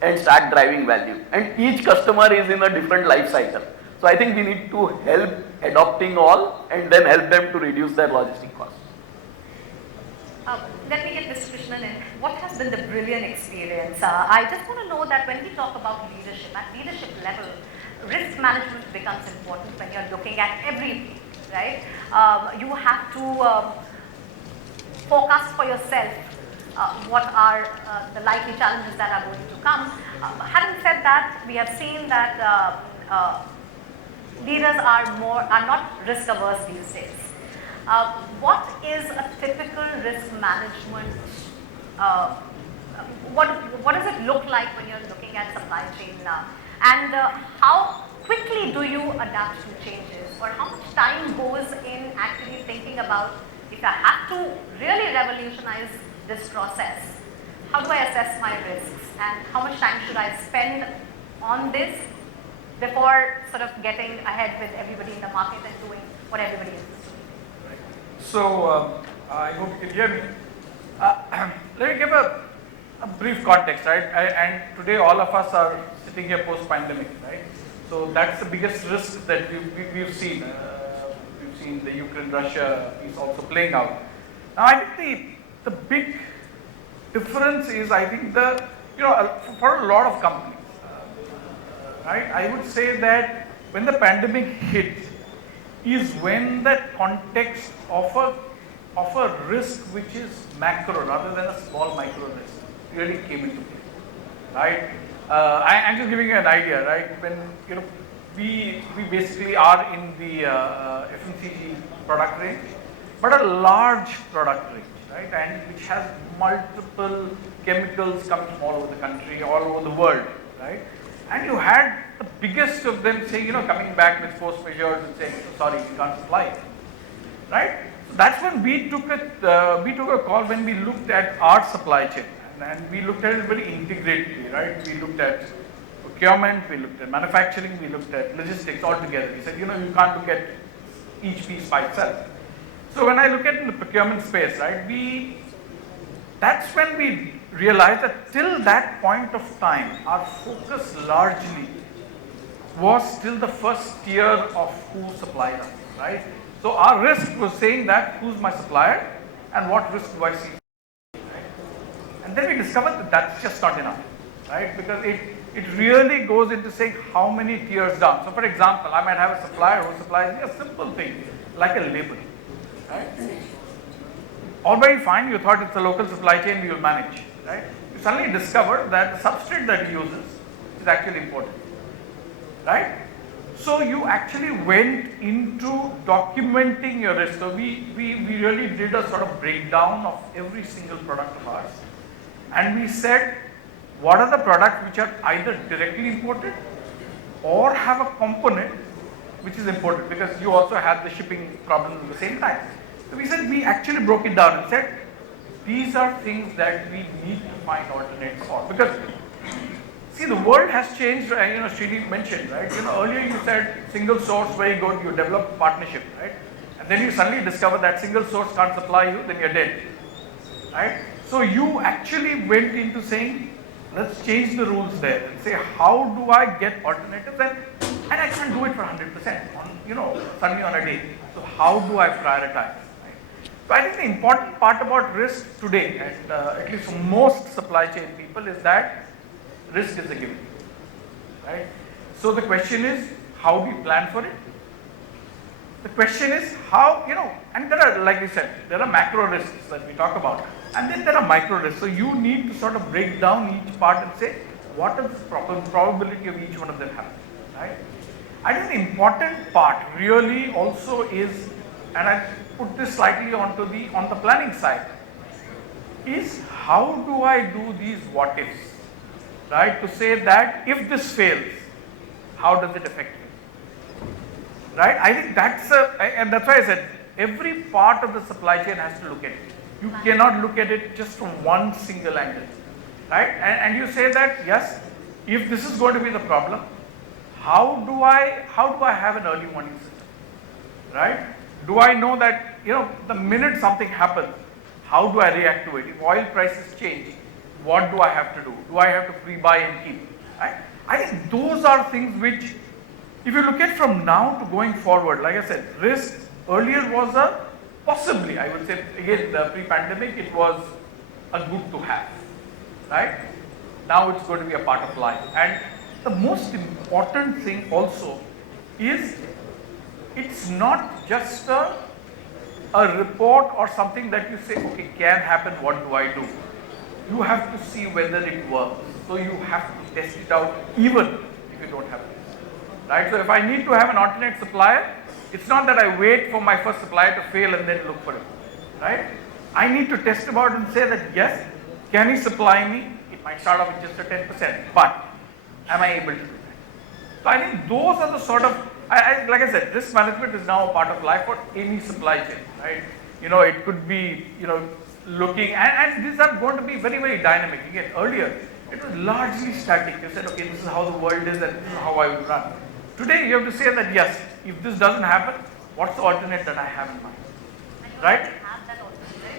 and start driving value. And each customer is in a different life cycle. So I think we need to help adopting all and then help them to reduce their logistic costs. Let me get Mr. Krishnan in. What has been the Brillon experience? I just want to know that when we talk about leadership, at leadership level, risk management becomes important when you're looking at everything, right? You have to forecast for yourself what are the likely challenges that are going to come. Having said that, we have seen that leaders are not risk averse these days. What is a typical risk management? What does it look like when you're looking at supply chain now? And how quickly do you adapt to changes, or how much time goes in actually thinking about, if I have to really revolutionize this process, how do I assess my risks, and how much time should I spend on this before sort of getting ahead with everybody in the market and doing what everybody is doing? So I hope you can hear me. Let me give a brief context, right? And today all of us are sitting here post-pandemic, right? So that's the biggest risk that we've seen. We've seen the Ukraine-Russia is also playing out. Now I think the big difference is, I think for a lot of companies, right? I would say that when the pandemic hit is when that context of a risk which is macro rather than a small micro risk really came into play, right? I'm just giving you an idea, right? When we basically are in the FMCG product range, but a large product range, right? And which has multiple chemicals coming from all over the country, all over the world, right? And you had the biggest of them saying, coming back with force majeure and saying, sorry, we can't supply, right? So that's when we took a call when we looked at our supply chain, and we looked at it very integratedly, right? We looked at procurement, we looked at manufacturing, we looked at logistics all together. We said, you can't look at each piece by itself. So when I look at the procurement space, right, that's when we realized that till that point of time, our focus largely was still the first tier of who supplied us, right? So our risk was saying that who's my supplier and what risk do I see, right? And then we discovered that that's just not enough, right? Because it really goes into saying how many tiers down. So for example, I might have a supplier who supplies me a simple thing like a label, right? All very fine, you thought it's a local supply chain, we will manage, right? You suddenly discover that the substrate that he uses is actually important, right? So you actually went into documenting your risk. So we really did a sort of breakdown of every single product of ours, and we said, what are the products which are either directly imported or have a component which is imported, because you also had the shipping problem at the same time. So we said, we actually broke it down and said, these are things that we need to find alternates for. Because, see, the world has changed, Srini mentioned, right? Earlier you said single source, very good, you develop partnership, right? And then you suddenly discover that single source can't supply you, then you're dead, right? So you actually went into saying, let's change the rules there and say, how do I get alternatives? And I can't do it for 100% on, suddenly on a day. So how do I prioritize? So I think the important part about risk today, and at least for most supply chain people, is that risk is a given, right? So the question is, how do you plan for it? The question is how, and there are, like we said, there are macro risks that we talk about, and then there are micro risks. So you need to sort of break down each part and say, what is the probability of each one of them happening, right? I think the important part really also is, and I put this slightly on the planning side, is how do I do these what ifs, right? To say that if this fails, how does it affect me? right? I think and that's why I said every part of the supply chain has to look at it. You cannot look at it just from one single angle, right? And you say that, yes, if this is going to be the problem, how do I have an early warning system, right? Do I know that, the minute something happens, how do I react to it? If oil prices change, what do I have to do? Do I have to pre-buy and keep, right? I think those are things which, if you look at from now to going forward, like I said, risk earlier was possibly, I would say, again, the pre-pandemic, it was a good to have, right? Now it's going to be a part of life. And the most important thing also is, it's not just a report or something that you say, okay, can happen, what do I do? You have to see whether it works. So you have to test it out even if you don't have it, right? So if I need to have an alternate supplier, it's not that I wait for my first supplier to fail and then look for it, right? I need to test him out and say that, yes, can he supply me? It might start off with just a 10%, but am I able to do that? So I think those are the sort of, like I said, risk management is now a part of life for any supply chain, right? It could be, looking, and these are going to be very, very dynamic. Again, earlier, it was largely static. You said, okay, this is how the world is and this is how I would run. Today, you have to say that, yes, if this doesn't happen, what's the alternate that I have in mind, right?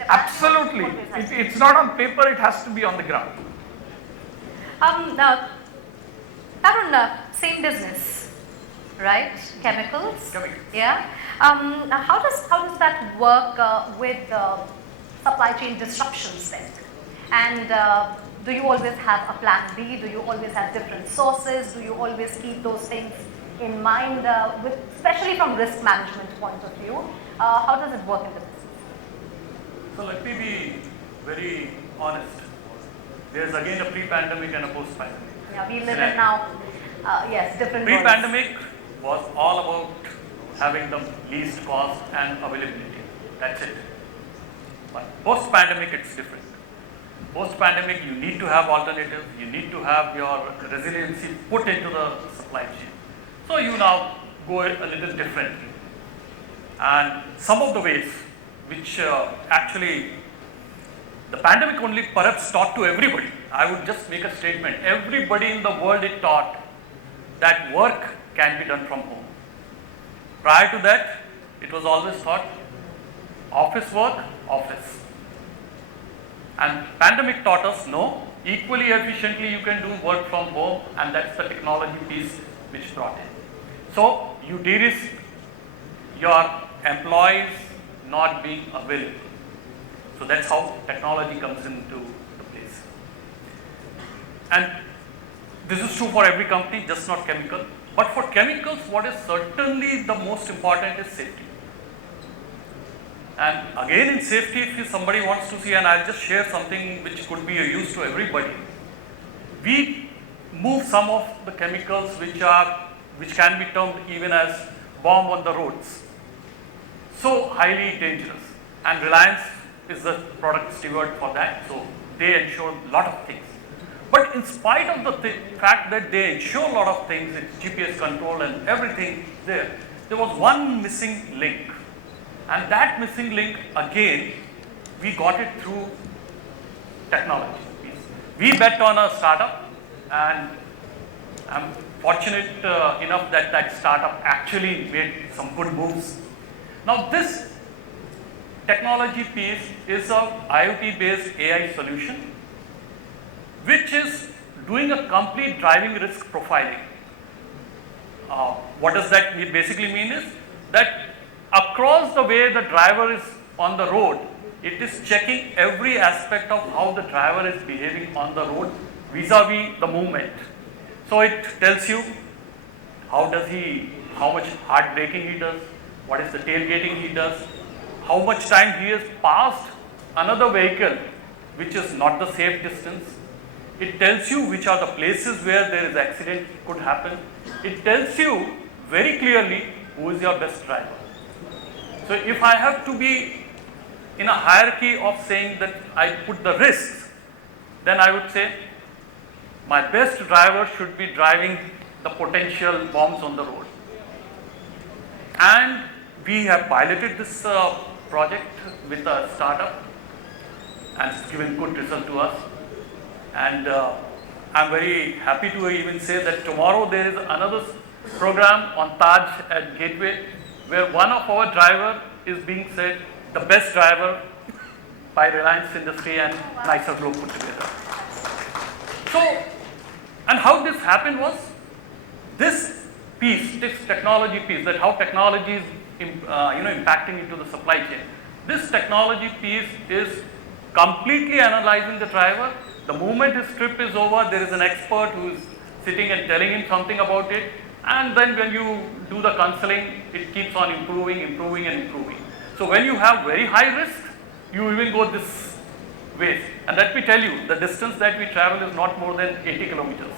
Absolutely. It's not on paper, it has to be on the ground. Now, Tarun, same business, right? Chemicals. Yeah. How does that work with supply chain disruptions then? And do you always have a plan B? Do you always have different sources? Do you always keep those things in mind, especially from risk management point of view? How does it work in the business? So let me be very honest. There's again a pre-pandemic and a post-pandemic. Yeah, we live in now, yes, different worlds. Pre-pandemic was all about having the least cost and availability. That's it. But post-pandemic, it's different. Post-pandemic, you need to have alternatives. You need to have your resiliency put into the supply chain. So you now go a little differently. And some of the ways which actually the pandemic only perhaps taught to everybody. I would just make a statement. Everybody in the world, it taught that work can be done from home. Prior to that, it was always thought office work, office. And pandemic taught us, no, equally efficiently you can do work from home, and that's the technology piece which brought in. So you de-risk your employees not being available. So that's how technology comes into the place. And this is true for every company, just not chemical. But for chemicals, what is certainly the most important is safety. And again, in safety, if somebody wants to see, and I'll just share something which could be a use to everybody. We move some of the chemicals which can be termed even as bomb on the roads. So highly dangerous. And Reliance is the product steward for that. So they ensure a lot of things. But in spite of the fact that they ensure a lot of things, it's GPS control and everything there was one missing link. And that missing link, again, we got it through technology. We bet on a startup, and I'm fortunate enough that that startup actually made some good moves. Now this technology piece is a IoT-based AI solution, which is doing a complete driving risk profiling. What does that basically mean is that across the way the driver is on the road, it is checking every aspect of how the driver is behaving on the road vis-a-vis the movement. So it tells you how much hard braking he does, what is the tailgating he does, how much time he has passed another vehicle which is not the safe distance. It tells you which are the places where there is accident could happen. It tells you very clearly who is your best driver. So if I have to be in a hierarchy of saying that I put the risks, then I would say my best driver should be driving the potential bombs on the road. And we have piloted this project with a startup, and it's given good result to us. And I'm very happy to even say that tomorrow there is another program on Taj at Gateway, where one of our driver is being said the best driver by Reliance Industry and Nicer Group put together. So, and how this happened was, this piece, this technology piece, that how technology is impacting into the supply chain. This technology piece is completely analyzing the driver. The moment his trip is over, there is an expert who is sitting and telling him something about it. And then when you do the counseling, it keeps on improving, improving and improving. So when you have very high risk, you even go this way. And let me tell you, the distance that we travel is not more than 80 kilometers.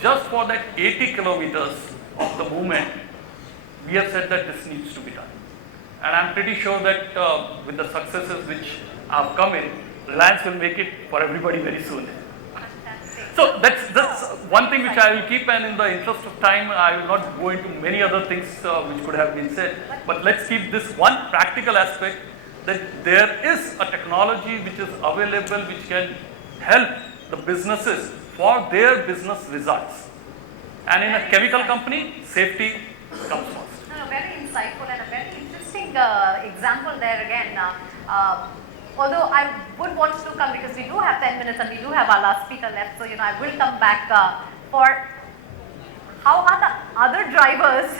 Just for that 80 kilometers of the movement, we have said that this needs to be done. And I'm pretty sure that with the successes which have come in, Reliance will make it for everybody very soon. So that's one thing which I will keep, and in the interest of time, I will not go into many other things which could have been said. But let's keep this one practical aspect, that there is a technology which is available which can help the businesses for their business results. And in a chemical company, safety comes first. No, very insightful and a very interesting example there again. Although I would want to come, because we do have 10 minutes and we do have our last speaker left, so I will come back for how are the other drivers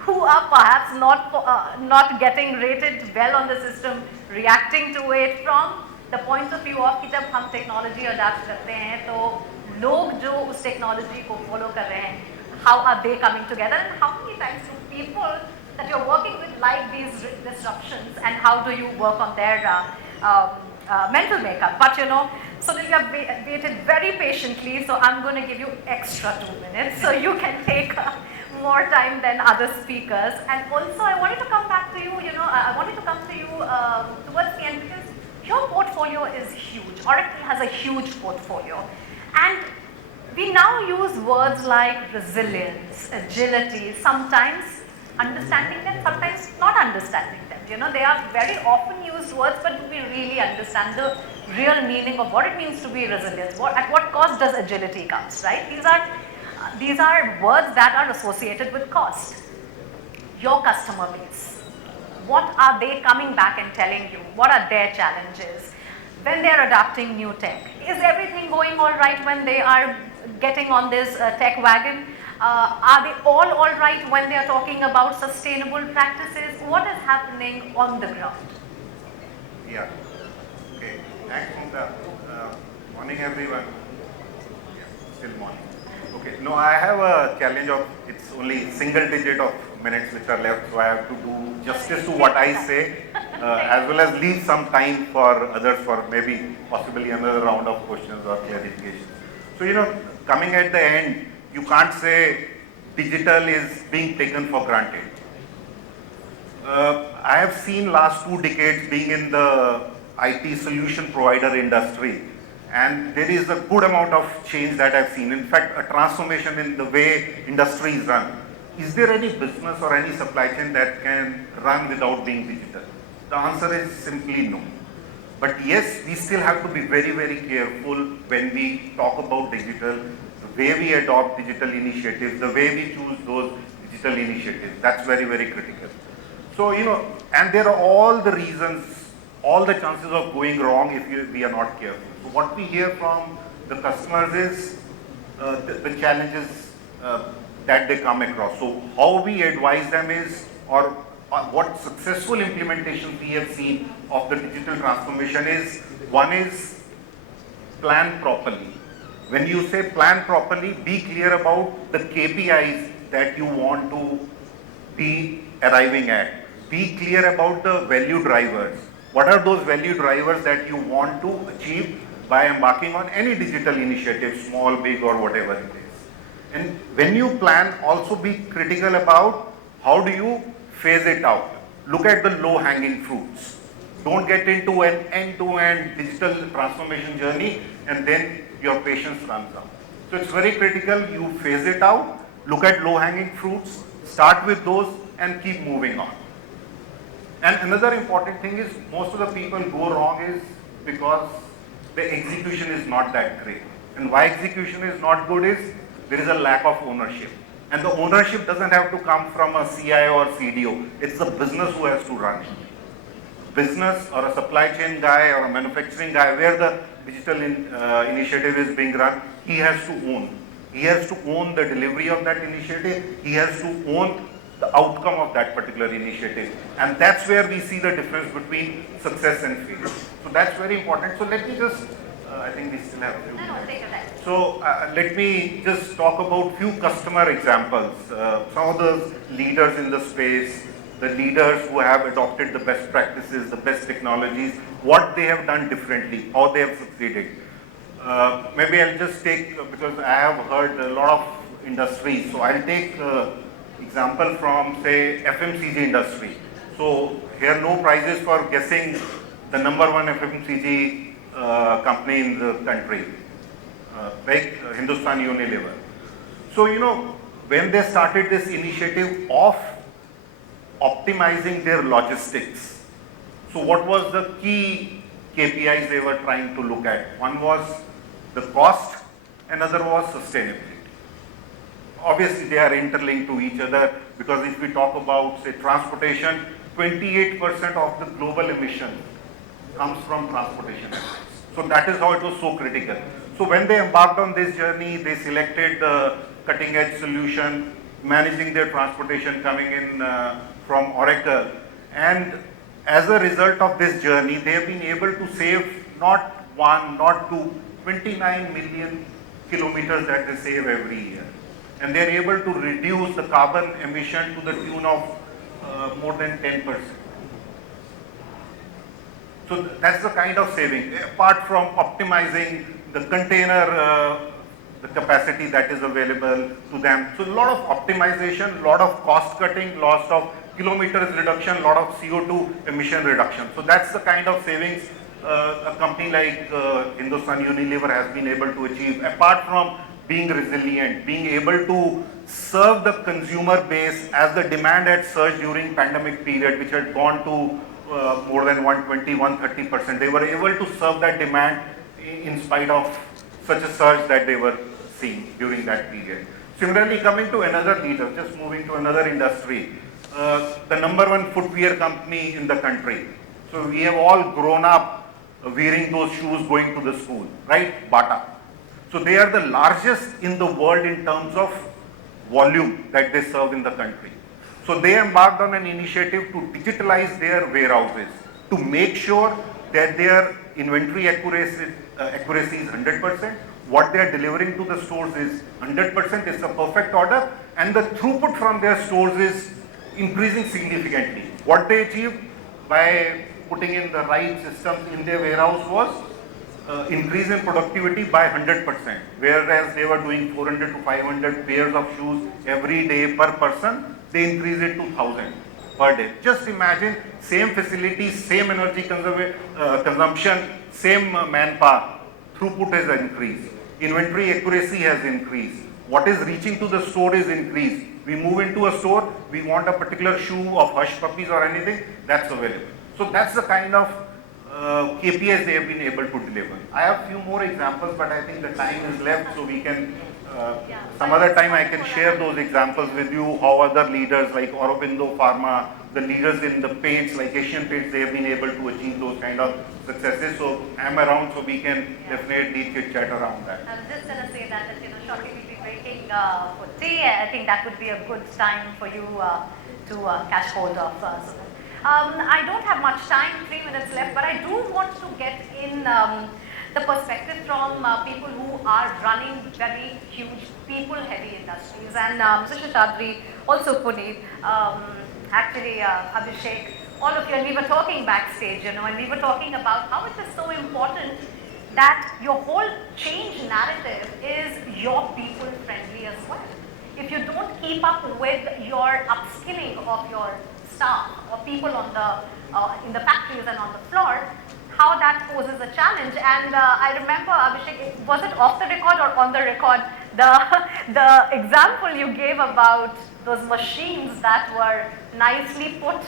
who are perhaps not getting rated well on the system reacting to it from the point of view of कि जब हम technology adapt करते हैं तो लोग जो उस technology को follow कर रहे हैं, how are they coming together, and how many times do people that you're working with like these disruptions, and how do you work on their mental makeup? But Sunil, you have waited very patiently, so I'm going to give you extra 2 minutes so you can take more time than other speakers. And also I wanted to come back to you, I wanted to come to you towards the end, because your portfolio is huge. Oracle has a huge portfolio. And we now use words like resilience, agility, sometimes understanding them, sometimes not understanding them. They are very often used words, but do we really understand the real meaning of what it means to be resilient? At what cost does agility comes, right? These are words that are associated with cost. Your customer base, what are they coming back and telling you? What are their challenges? When they are adopting new tech, is everything going all right when they are getting on this tech wagon? Are they all right when they are talking about sustainable practices? What is happening on the ground? Yeah. Okay. Thanks, Mugdha. Morning, everyone. Yeah, still morning. Okay. No, I have a challenge of, it's only single digit of minutes which are left, so I have to do justice to what I say, as well as leave some time for others for maybe possibly another round of questions or clarifications. So, coming at the end, you can't say digital is being taken for granted. I have seen last 2 decades being in the IT solution provider industry, and there is a good amount of change that I've seen. In fact, a transformation in the way industry is run. Is there any business or any supply chain that can run without being digital? The answer is simply no. But yes, we still have to be very, very careful when we talk about digital, the way we adopt digital initiatives, the way we choose those digital initiatives. That's very, very critical. So, and there are all the reasons, all the chances of going wrong if we are not careful. So what we hear from the customers is the challenges that they come across. So how we advise them is, or what successful implementations we have seen of the digital transformation is, one is plan properly. When you say plan properly, be clear about the KPIs that you want to be arriving at. Be clear about the value drivers. What are those value drivers that you want to achieve by embarking on any digital initiative, small, big, or whatever it is. And when you plan, also be critical about how do you phase it out. Look at the low-hanging fruits. Don't get into an end-to-end digital transformation journey and then your patience runs out. So it's very critical you phase it out, look at low-hanging fruits, Start with those and keep moving on. And another important thing is most of the people go wrong is because the execution is not that great. And why execution is not good is there is a lack of ownership. And the ownership doesn't have to come from a CI or CDO. It's the business who has to run it. Business or a supply chain guy or a manufacturing guy, where the digital initiative is being run, he has to own. He has to own the delivery of that initiative. He has to own the outcome of that particular initiative. And that's where we see the difference between success and failure. So that's very important. So let me just, I think we still have a few minutes. So let me just talk about few customer examples. Some of the leaders in the space, the leaders who have adopted the best practices, the best technologies, what they have done differently, how they have succeeded. Maybe I'll just take, because I have heard a lot of industries, so I'll take example from, say, FMCG industry. So here no prizes for guessing the number one FMCG company in the country, like Hindustan Unilever. So, you know, when they started this initiative of optimizing their logistics, so what was the key KPIs they were trying to look at? One was the cost, another was sustainability. Obviously, they are interlinked to each other, because if we talk about, say, transportation, 28% of the global emission comes from transportation. So that is how it was so critical. So when they embarked on this journey, they selected the cutting edge solution, managing their transportation coming in from Oracle. And as a result of this journey, they have been able to save not one, not two, 29 million kilometers that they save every year. And they are able to reduce the carbon emission to the tune of more than 10%. So that's the kind of saving, apart from optimizing the container, the capacity that is available to them. So a lot of optimization, lot of cost cutting, lots of kilometers reduction, lot of CO2 emission reduction. So that's the kind of savings a company like Hindustan Unilever has been able to achieve, apart from being resilient, being able to serve the consumer base as the demand had surged during pandemic period, which had gone to more than 120, 130%. They were able to serve that demand in spite of such a surge that they were seeing during that period. Similarly, coming to another leader, just moving to another industry, the number one footwear company in the country. So we have all grown up wearing those shoes going to the school, right? Bata. So they are the largest in the world in terms of volume that they serve in the country. So they embarked on an initiative to digitalize their warehouses, to make sure that their inventory accuracy is 100%, what they are delivering to the stores is 100%, it's a perfect order, and the throughput from their stores is increasing significantly. What they achieved by putting in the right systems in their warehouse was increase in productivity by 100%, whereas they were doing 400 to 500 pairs of shoes every day per person, they increased it to 1,000 per day. Just imagine, same facility, same energy consumption, same manpower, throughput has increased, inventory accuracy has increased, what is reaching to the store is increased. We move into a store, we want a particular shoe of hush puppies or anything, that's available. So that's the kind of KPIs they have been able to deliver. I have few more examples, but I think the time is left, so we can, some other time I can share those examples with you, how other leaders like Aurobindo Pharma, the leaders in the paints like Asian Paints, they have been able to achieve those kind of successes. So I'm around, so we can definitely chit chat around that. I was just going to say that, shortly we'll be breaking for tea. I think that would be a good time for you to catch hold of. I don't have much time, 3 minutes left, but I do want to get in the perspective from people who are running very huge people-heavy industries. And Sheshadri, also Punit, actually Abhishek, all of you, and we were talking backstage, and we were talking about how it is so important that your whole change narrative is your people-friendly as well. If you don't keep up with your upskilling of your staff or people on the in the factories and on the floor, how that poses a challenge. And I remember, Abhishek, was it off the record or on the record the example you gave about those machines that were nicely put,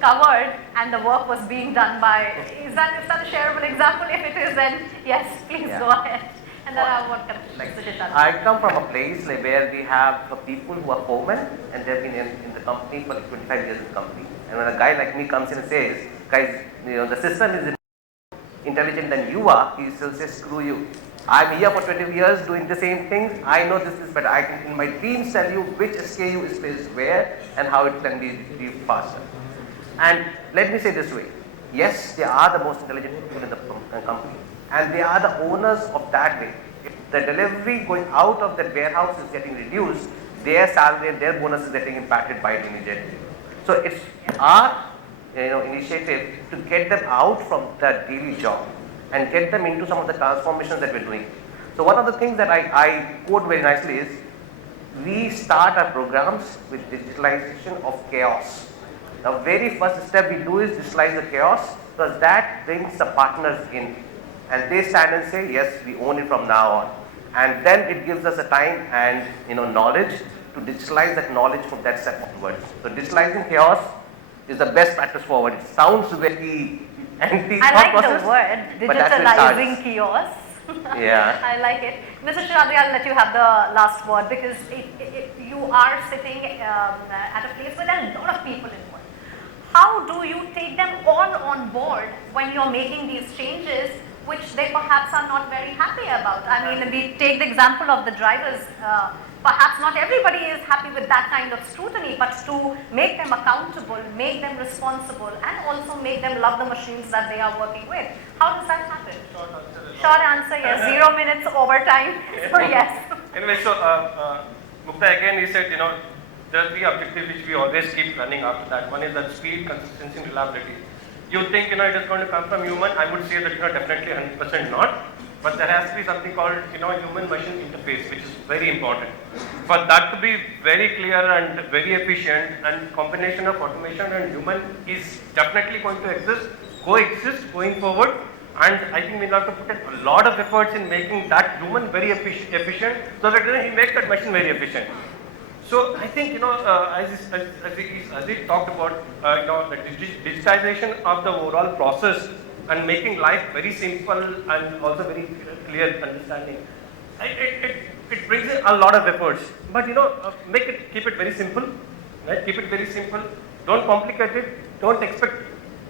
covered, and the work was being done by, is that a shareable example? If it is, then yes, please go ahead. And then I want to Sheshadri. I come from a place where we have people who are foremen and they've been in the company for like 25 years in the company. And when a guy like me comes in and says, guys, the system is intelligent than you are, he still says, screw you. I'm here for 20 years doing the same things. I know this is better. I can in my dreams tell you which SKU is placed where and how it can be faster. And let me say this way, yes, they are the most intelligent people in the company and they are the owners of that way. If the delivery going out of the warehouse is getting reduced, their salary and their bonus is getting impacted by it immediately. So it's our initiative to get them out from the daily job and get them into some of the transformations that we're doing. So one of the things that I quote very nicely is, we start our programs with digitalization of chaos. The very first step we do is digitalize the chaos because that brings the partners in and they stand and say, yes, we own it from now on. And then it gives us a time and knowledge to digitalize that knowledge from that step onwards. So digitalizing chaos is the best practice forward. It sounds very anti I like process, the word, digitalizing chaos. Yeah. I like it. Mr. Sheshadri, I'll let you have the last word because you are sitting at a place where there are a lot of people involved. How do you take them all on board when you're making these changes which they perhaps are not very happy about? I mean, we take the example of the drivers. Perhaps not everybody is happy with that kind of scrutiny, but to make them accountable, make them responsible, and also make them love the machines that they are working with. How does that happen? Short answer, yes. 0 minutes overtime. So yes. Anyway, so Mugdha, again, he said, there are three objectives which we always keep running after that. One is that speed, consistency, and reliability. You think it is going to come from human? I would say that definitely 100% not. But there has to be something called human-machine interface, which is very important. For that to be very clear and very efficient, and combination of automation and human is definitely going to coexist going forward. And I think we have to put in a lot of efforts in making that human very efficient, so that he makes that machine very efficient. So I think as he talked about the digitization of the overall process and making life very simple and also very clear understanding. It brings in a lot of efforts, but keep it very simple, right? Keep it very simple. Don't complicate it. Don't expect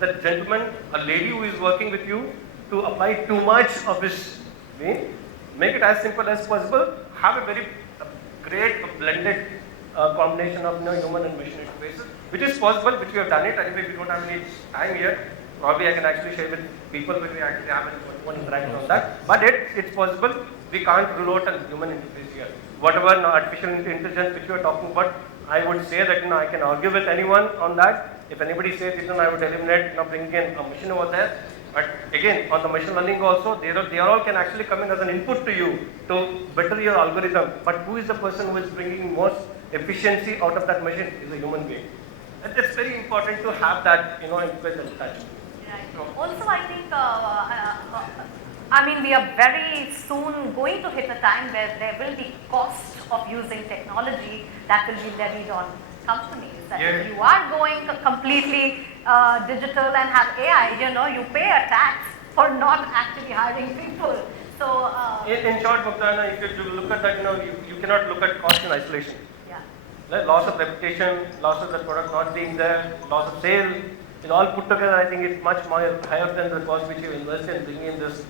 the gentleman, a lady who is working with you, to apply too much of his way. Make it as simple as possible. Have a very great blended combination of human and machine interfaces, which is possible, which we have done it. Anyway, we don't have any time here. Probably I can actually share with people when we actually have one interaction on that. But it's possible. We can't rule out a human interface here. Whatever artificial intelligence which we are talking about, I would say that I can argue with anyone on that. If anybody says it, I would eliminate bringing in a machine over there. But again, on the machine learning also, they all can actually come in as an input to you to better your algorithm. But who is the person who is bringing most efficiency out of that machine is a human being. And it's very important to have that, input and touch. Also, I think, we are very soon going to hit a time where there will be cost of using technology that will be levied on companies. That if you are going completely digital and have AI, you pay a tax for not actually hiring people. So, in short, Mugdha, if you look at that, you cannot look at cost in isolation. Yeah. Loss of reputation, loss of the product not being there, loss of sale. All put together, I think it's much more higher than the cost which you invest in bringing in this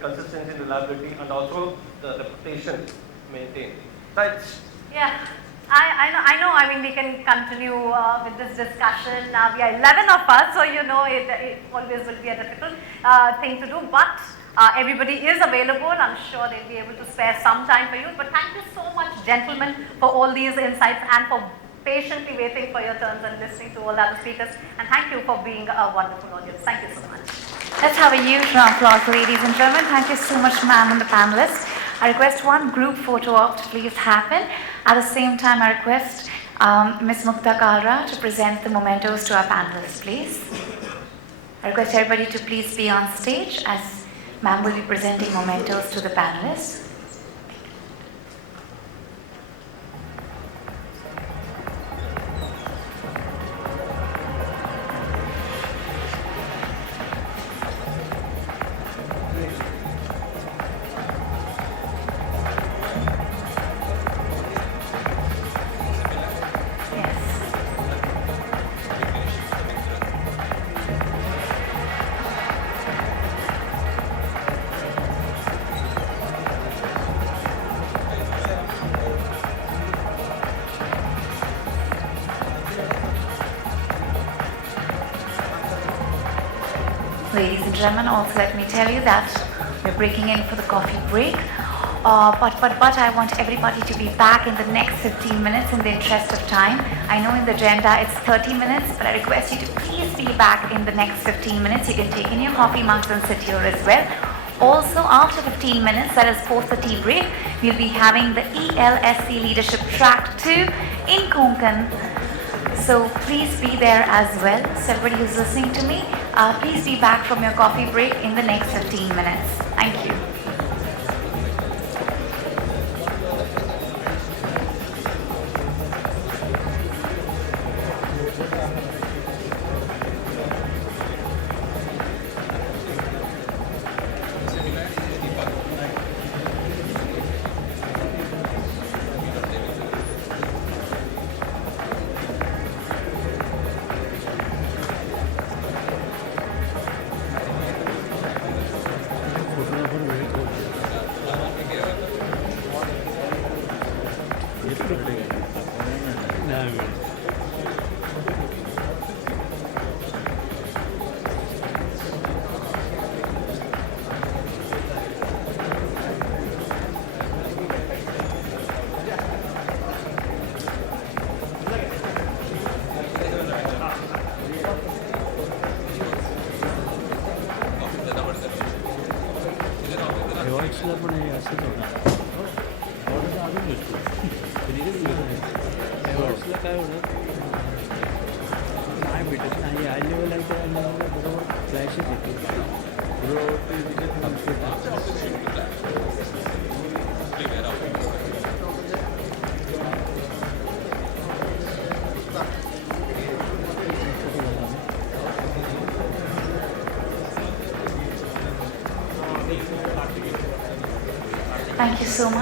consistency, reliability, and also the reputation maintained. Right? Yeah, I know. We can continue with this discussion. We are 11 of us, so it always will be a difficult thing to do. But everybody is available. I'm sure they'll be able to spare some time for you. But thank you so much, gentlemen, for all these insights and for patiently waiting for your turns and listening to all the other speakers. And thank you for being a wonderful audience. Thank you so much. Let's have a huge round of applause, ladies and gentlemen. Thank you so much, ma'am, and the panelists. I request one group photo op to please happen. At the same time, I request Ms. Mugdha Kalra to present the mementos to our panelists, please. I request everybody to please be on stage as ma'am will be presenting mementos to the panelists. Ladies and gentlemen, also let me tell you that we're breaking in for the coffee break. But I want everybody to be back in the next 15 minutes in the interest of time. I know in the agenda it's 30 minutes, but I request you to please be back in the next 15 minutes. You can take in your coffee mugs and sit here as well. Also, after 15 minutes, that is post the tea break, we'll be having the ELSC Leadership Track 2 in Konkan. So please be there as well. So everybody who's listening to me, please be back from your coffee break in the next 15 minutes. Thank you. Thank you so much.